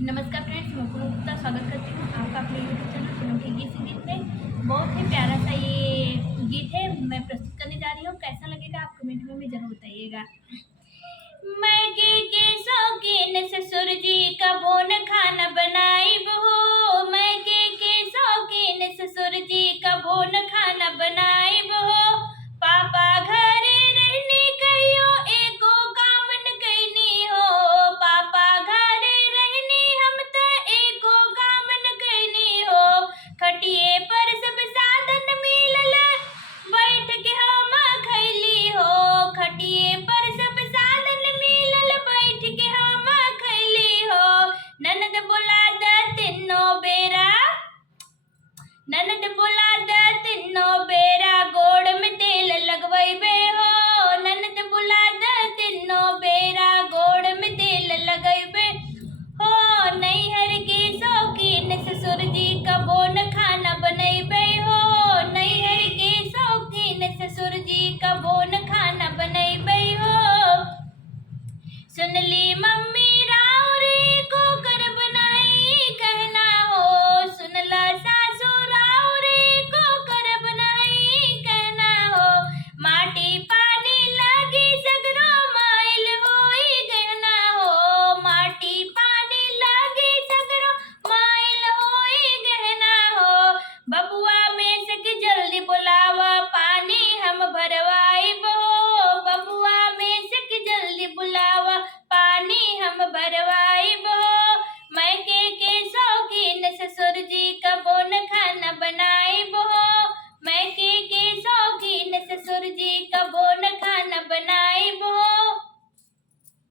नमस्कार फ्रेंड्स, मैं पूनम गुप्ता स्वागत करती हूँ आपका अपने यूट्यूब चैनल पूनम के गीत संगीत में। बहुत ही प्यारा सा ये गीत है, मैं प्रस्तुत करने जा रही हूँ। कैसा लगेगा आप कमेंट में जरूर बताइएगा। मैगी के शौकीन ससुर जी का बोन खाना बनाई बहो, मैगी के शौकीन ससुर जी का बोन खाना बनाई बहो। पापा घरे रहने कहियो एको काम न कैनी हो, पापा घरे रहने हम त एको काम न कैनी हो। खटिए पर सब साधन मिलल बैठ के हम खैली हो, खटिए पर सब साधन मिलल बैठ के हम खैली हो। ननद बोला द तीनों बेरा, ननद बोला द तीनों बेरा गोड़ में तेल लगवैबे हो, ननद बोला द तीनों बेरा गोड़ में तेल लगैबे हो। नैहर के शौकीन ससुर जी का बोन खाना बनैबे हो, नैहर के शौकीन ससुर जी का बोन खाना बनैबे हो। सुनली मम्मी राउर को कर बनाई कहना हो, सुनला सासू राउर को कर बनाई कहना हो। माटी पानी लगी सगरो माइल होई गहना हो, माटी पानी लगी सगरो माइल होई गहना हो। बबुआ में से कि जल्दी बुलावा पानी हम भरवाई बहो, बबुआ में से कि जल्दी बुलावा पानी हम भरवा